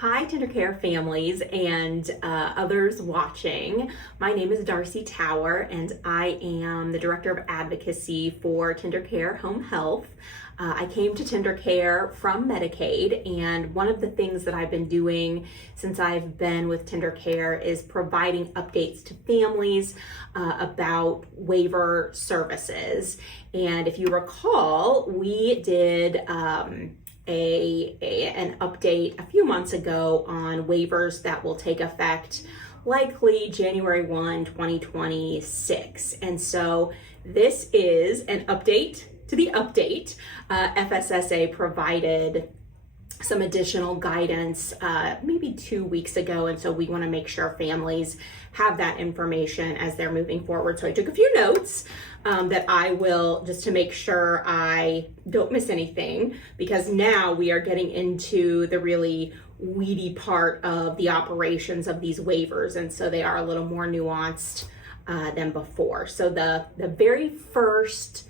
Hi, Tendercare families and others watching. My name is Darcy Tower, and I am the Director of Advocacy for Tendercare Home Health. I came to Tendercare from Medicaid, and one of the things that I've been doing since I've been with Tendercare is providing updates to families about waiver services. And if you recall, we did an update a few months ago on waivers that will take effect likely January 1, 2026. And so this is an update to the update. FSSA provided some additional guidance maybe 2 weeks ago, and so we want to make sure families have that information as they're moving forward. So I took a few notes that I will, just to make sure I don't miss anything, because now we are getting into the really weedy part of the operations of these waivers, and so they are a little more nuanced than before. So the very first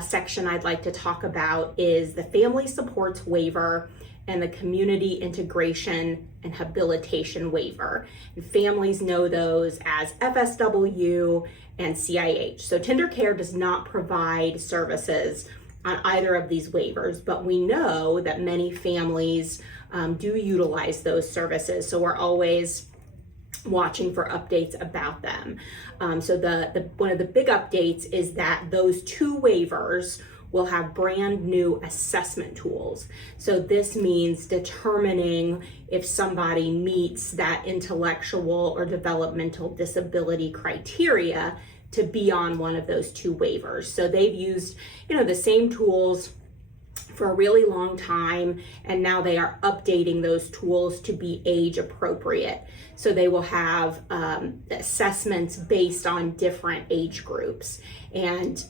section I'd like to talk about is the Family Supports Waiver and the Community Integration and Habilitation Waiver. And families know those as FSW and CIH. So Tendercare does not provide services on either of these waivers, but we know that many families do utilize those services. So we're always watching for updates about them. So one of the big updates is that those two waivers will have brand new assessment tools. So this means determining if somebody meets that intellectual or developmental disability criteria to be on one of those two waivers. So they've used, the same tools for a really long time, and now they are updating those tools to be age appropriate. So they will have assessments based on different age groups, and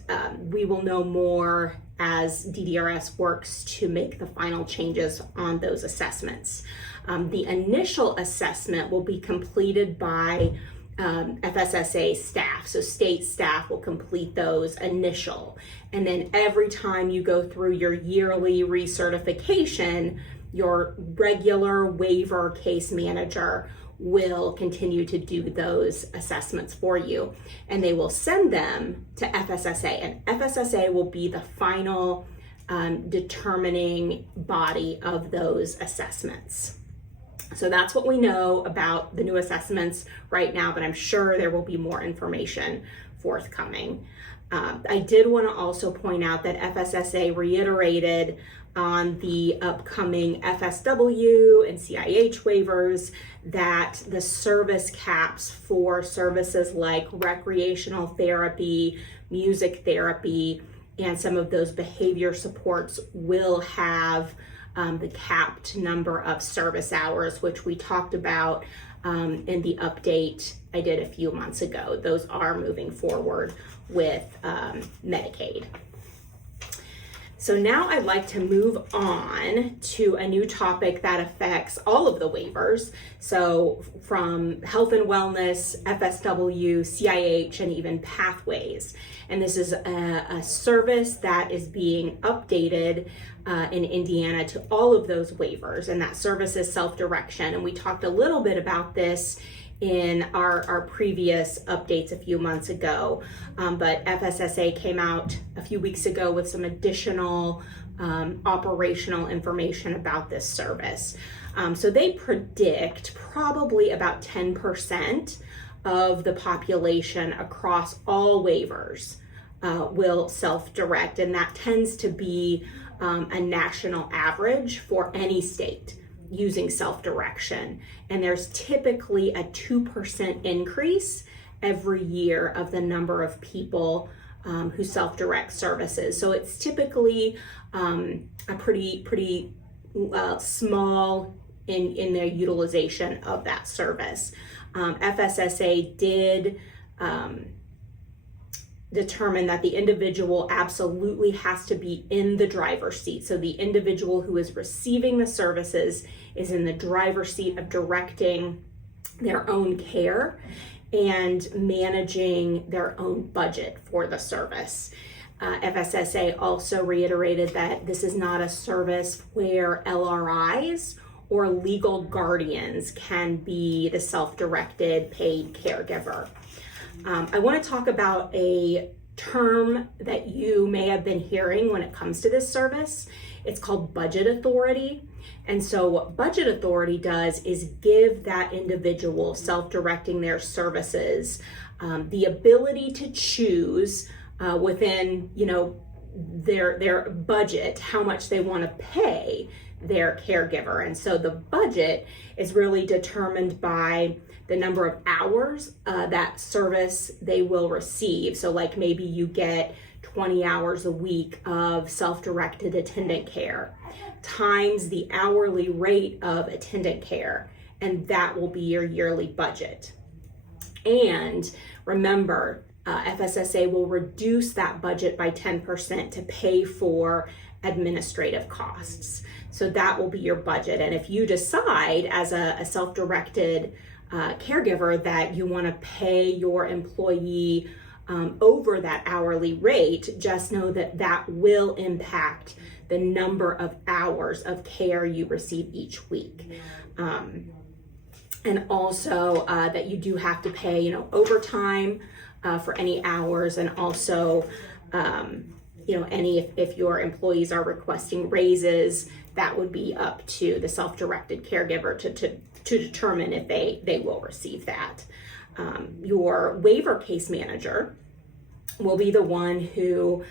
we will know more as DDRS works to make the final changes on those assessments. The initial assessment will be completed by FSSA staff. So state staff will complete those initial. And then every time you go through your yearly recertification, your regular waiver case manager will continue to do those assessments for you. And they will send them to FSSA. And FSSA will be the final determining body of those assessments. So that's what we know about the new assessments right now, but I'm sure there will be more information forthcoming. I did want to also point out that FSSA reiterated on the upcoming FSW and CIH waivers that the service caps for services like recreational therapy, music therapy, and some of those behavior supports will have the capped number of service hours, which we talked about in the update I did a few months ago. Those are moving forward with Medicaid. So now I'd like to move on to a new topic that affects all of the waivers. So from health and wellness, FSW, CIH, and even pathways. And this is a service that is being updated in Indiana to all of those waivers. And that service is self-direction. And we talked a little bit about this in our previous updates a few months ago. But FSSA came out a few weeks ago with some additional operational information about this service. So they predict probably about 10% of the population across all waivers will self-direct, and that tends to be a national average for any state using self-direction. And there's typically a 2% increase every year of the number of people who self-direct services. So it's typically a pretty small in their utilization of that service. FSSA did determine that the individual absolutely has to be in the driver's seat. So the individual who is receiving the services is in the driver's seat of directing their own care and managing their own budget for the service. FSSA also reiterated that this is not a service where LRIs or legal guardians can be the self-directed paid caregiver. I want to talk about a term that you may have been hearing when it comes to this service. It's called budget authority. And so what budget authority does is give that individual self-directing their services the ability to choose within, their budget how much they want to pay their caregiver. And so the budget is really determined by the number of hours that service they will receive. So like maybe you get 20 hours a week of self-directed attendant care times the hourly rate of attendant care, and that will be your yearly budget. And remember, FSSA will reduce that budget by 10% to pay for administrative costs. So that will be your budget. And if you decide as a self-directed caregiver that you want to pay your employee over that hourly rate, just know that that will impact the number of hours of care you receive each week. And also that you do have to pay, overtime for any hours, and also, if your employees are requesting raises, that would be up to the self-directed caregiver to determine if they will receive that. Your waiver case manager will be the one who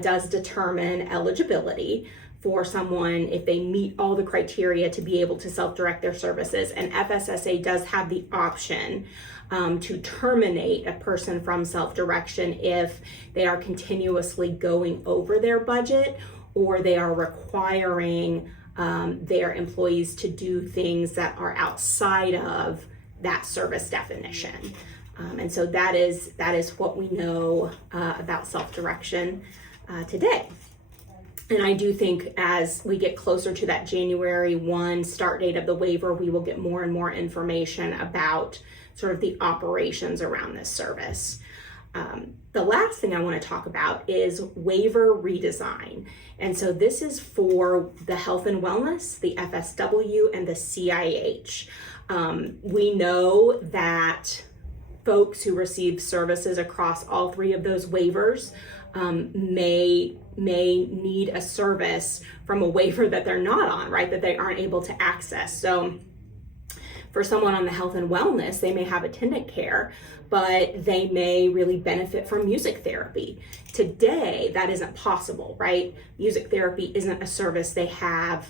does determine eligibility for someone if they meet all the criteria to be able to self-direct their services. And FSSA does have the option to terminate a person from self-direction if they are continuously going over their budget, or they are requiring their employees to do things that are outside of that service definition. And so that is what we know about self-direction today. And I do think as we get closer to that January 1 start date of the waiver, we will get more and more information about sort of the operations around this service. The last thing I want to talk about is waiver redesign. And so this is for the health and wellness, the FSW, and the CIH. We know that folks who receive services across all three of those waivers may need a service from a waiver that they're not on, right? That they aren't able to access. So for someone on the health and wellness, they may have attendant care, but they may really benefit from music therapy. Today, that isn't possible, right? Music therapy isn't a service they have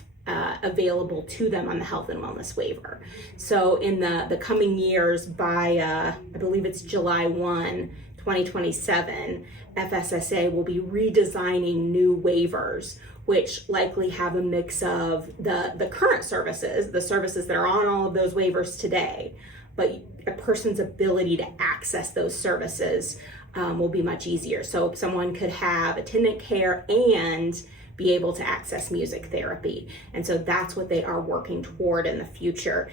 available to them on the health and wellness waiver. So in the coming years, by I believe it's July 1, 2027, FSSA will be redesigning new waivers, which likely have a mix of the current services, the services that are on all of those waivers today, but a person's ability to access those services will be much easier. So someone could have attendant care and be able to access music therapy. And so that's what they are working toward in the future.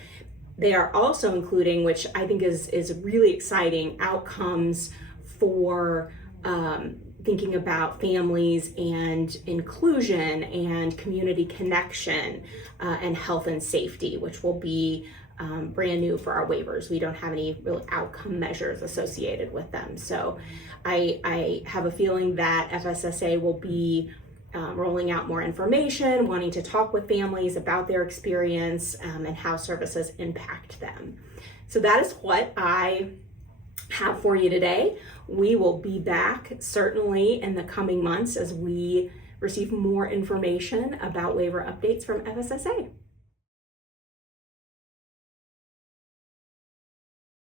They are also including, which I think is really exciting, outcomes for thinking about families and inclusion and community connection and health and safety, which will be brand new for our waivers. We don't have any real outcome measures associated with them. So I have a feeling that FSSA will be rolling out more information, wanting to talk with families about their experience and how services impact them. So that is what I have for you today. We will be back certainly in the coming months as we receive more information about waiver updates from FSSA.